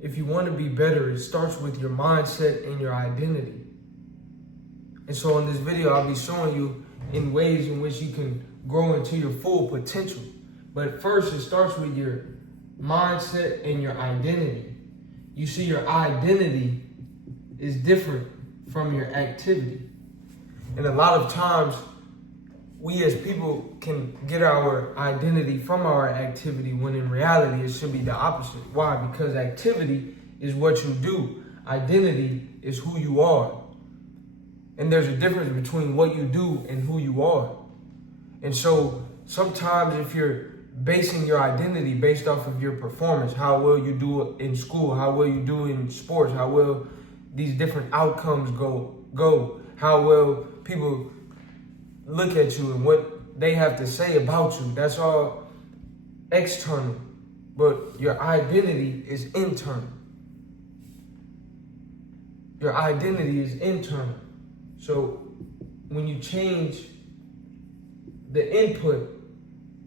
if you want to be better, it starts with your mindset and your identity. And so in this video, I'll be showing you in ways in which you can grow into your full potential. But first, it starts with your mindset and your identity. You see, your identity is different from your activity. And a lot of times, we as people can get our identity from our activity, when in reality, it should be the opposite. Why? Because activity is what you do. Identity is who you are. And there's a difference between what you do and who you are. And so sometimes if you're basing your identity based off of your performance, how well you do in school, how well you do in sports, how well these different outcomes go, how well people look at you and what they have to say about you, that's all external. But your identity is internal. Your identity is internal. So when you change the input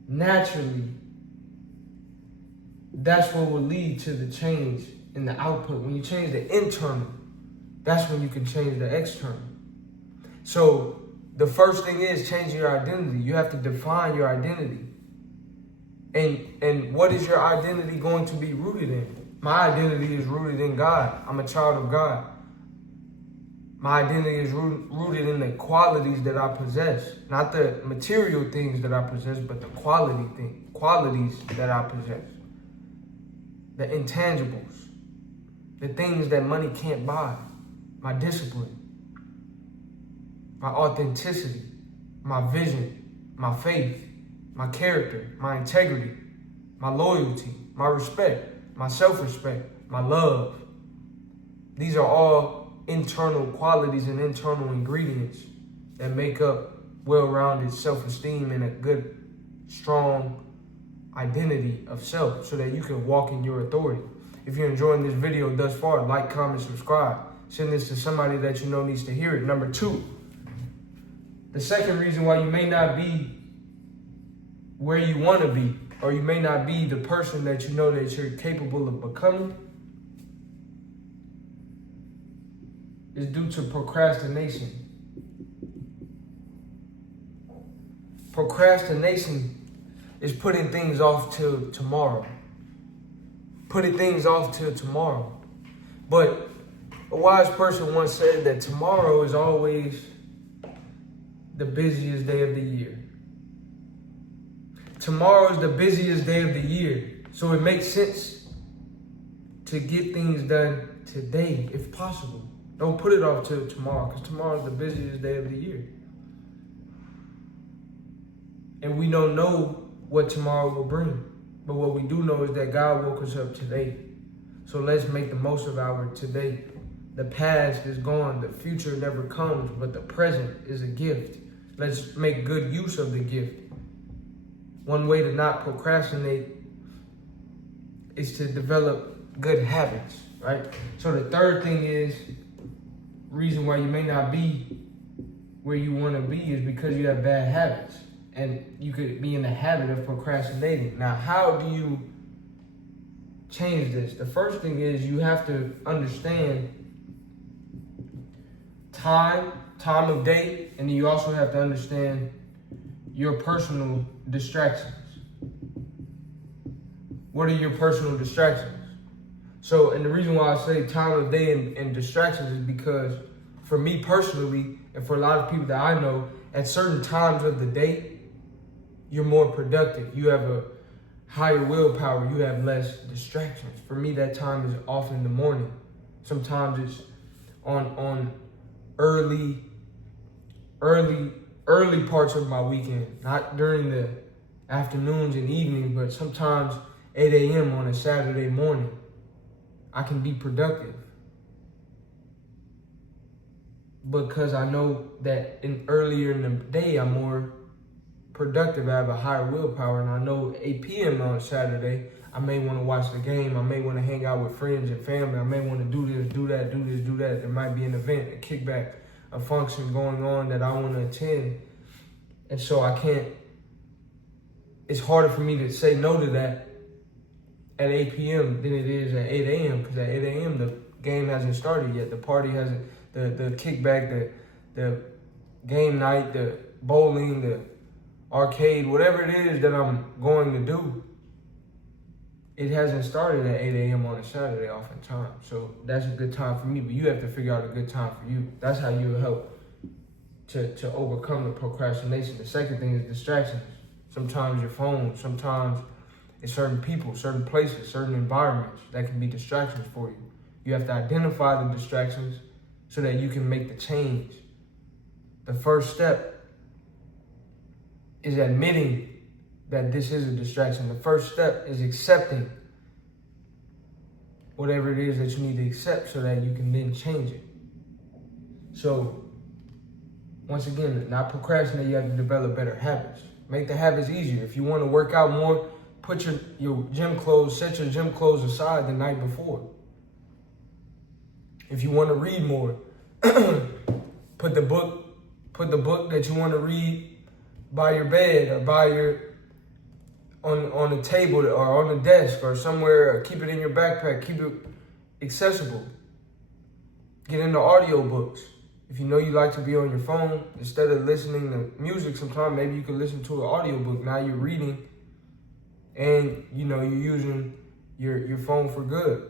naturally, that's what will lead to the change in the output. When you change the internal, that's when you can change the external. So the first thing is changing your identity. You have to define your identity. And what is your identity going to be rooted in? My identity is rooted in God. I'm a child of God. My identity is rooted in the qualities that I possess. Not the material things that I possess, but the qualities that I possess. The intangibles. The things that money can't buy. My discipline. My authenticity. My vision. My faith. My character. My integrity. My loyalty. My respect. My self-respect. My love. These are all internal qualities and internal ingredients that make up well-rounded self-esteem and a good, strong identity of self so that you can walk in your authority. If you're enjoying this video thus far, like, comment, subscribe. Send this to somebody that you know needs to hear it. Number 2, the second reason why you may not be where you want to be, or you may not be the person that you know that you're capable of becoming, is due to procrastination. Procrastination is putting things off till tomorrow. Putting things off till tomorrow. But a wise person once said that tomorrow is always the busiest day of the year. Tomorrow is the busiest day of the year. So it makes sense to get things done today, if possible. Don't put it off till tomorrow, because tomorrow is the busiest day of the year. And we don't know what tomorrow will bring. But what we do know is that God woke us up today. So let's make the most of our today. The past is gone. The future never comes, but the present is a gift. Let's make good use of the gift. One way to not procrastinate is to develop good habits, right? So the third thing is, reason why you may not be where you want to be is because you have bad habits, and you could be in the habit of procrastinating. Now, how do you change this? The first thing is you have to understand time of day, and then you also have to understand your personal distractions. What are your personal distractions? So, and the reason why I say time of day and distractions is because for me personally, and for a lot of people that I know, at certain times of the day, you're more productive. You have a higher willpower. You have less distractions. For me, that time is often in the morning. Sometimes it's on early parts of my weekend, not during the afternoons and evenings, but sometimes 8 a.m. on a Saturday morning. I can be productive because I know that earlier in the day, I'm more productive. I have a higher willpower, and I know 8 p.m. on Saturday, I may want to watch the game. I may want to hang out with friends and family. I may want to do this, do that, do this, do that. There might be an event, a kickback, a function going on that I want to attend. And so it's harder for me to say no to that at 8 p.m. than it is at 8 a.m. because at 8 a.m. the game hasn't started yet. The party hasn't, the kickback, the game night, the bowling, the arcade, whatever it is that I'm going to do, it hasn't started at 8 a.m. on a Saturday oftentimes. So that's a good time for me, but you have to figure out a good time for you. That's how you help to overcome the procrastination. The second thing is distractions. Sometimes your phone, sometimes it's certain people, certain places, certain environments that can be distractions for you. You have to identify the distractions so that you can make the change. The first step is admitting that this is a distraction. The first step is accepting whatever it is that you need to accept so that you can then change it. So, once again, not procrastinate, you have to develop better habits. Make the habits easier. If you want to work out more, put your gym clothes, set your gym clothes aside the night before. If you want to read more, put the book that you want to read by your bed or by on the table or on the desk or somewhere, or keep it in your backpack, keep it accessible. Get into audiobooks. If you know you like to be on your phone, instead of listening to music sometime, maybe you could listen to an audiobook. Now you're reading and you're using your phone for good.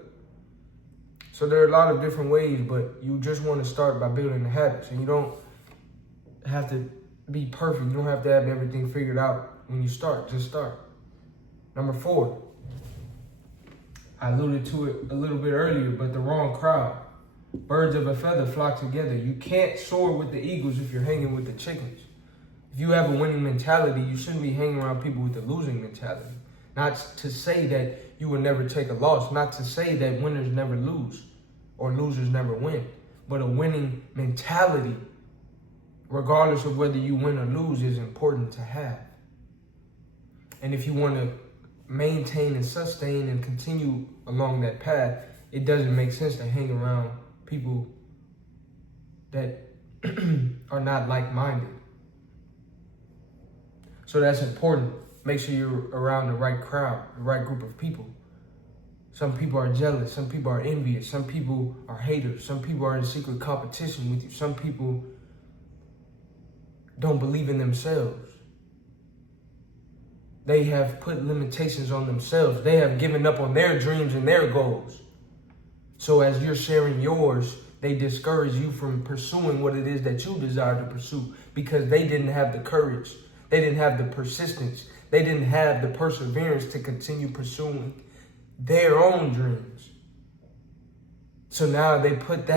So there are a lot of different ways, but you just want to start by building the habits. And you don't have to be perfect. You don't have to have everything figured out when you start. Just start. Number 4, I alluded to it a little bit earlier, but the wrong crowd. Birds of a feather flock together. You can't soar with the eagles if you're hanging with the chickens. If you have a winning mentality, you shouldn't be hanging around people with a losing mentality. Not to say that you will never take a loss. Not to say that winners never lose or losers never win. But a winning mentality, regardless of whether you win or lose, is important to have. And if you want to maintain and sustain and continue along that path, it doesn't make sense to hang around people that are not like-minded. So that's important. Make sure you're around the right crowd, the right group of people. Some people are jealous. Some people are envious. Some people are haters. Some people are in secret competition with you. Some people don't believe in themselves. They have put limitations on themselves. They have given up on their dreams and their goals. So as you're sharing yours, they discourage you from pursuing what it is that you desire to pursue because they didn't have the courage. They didn't have the persistence. They didn't have the perseverance to continue pursuing their own dreams. So now they project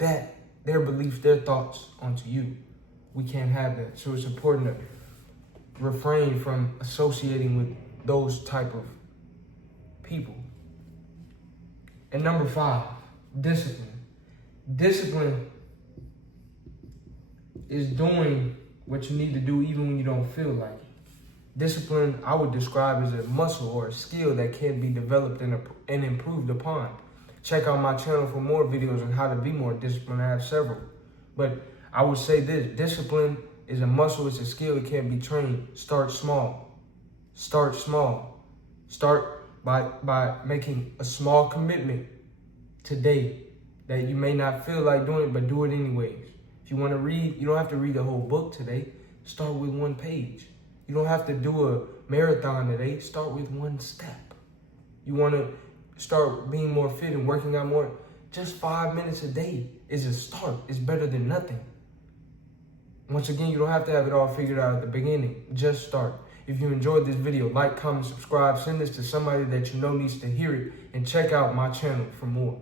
their beliefs, their thoughts onto you. We can't have that. So it's important to refrain from associating with those type of people. And number 5, discipline. Discipline is doing what you need to do even when you don't feel like it. Discipline, I would describe as a muscle or a skill that can be developed and improved upon. Check out my channel for more videos on how to be more disciplined. I have several. But I would say this, discipline is a muscle, it's a skill, it can't be trained. Start small. Start small. Start by making a small commitment today that you may not feel like doing it, but do it anyways. If you want to read, you don't have to read the whole book today. Start with 1 page. You don't have to do a marathon today. Start with 1 step. You want to start being more fit and working out more. Just 5 minutes a day is a start. It's better than nothing. Once again, you don't have to have it all figured out at the beginning. Just start. If you enjoyed this video, like, comment, subscribe, send this to somebody that you know needs to hear it, and check out my channel for more.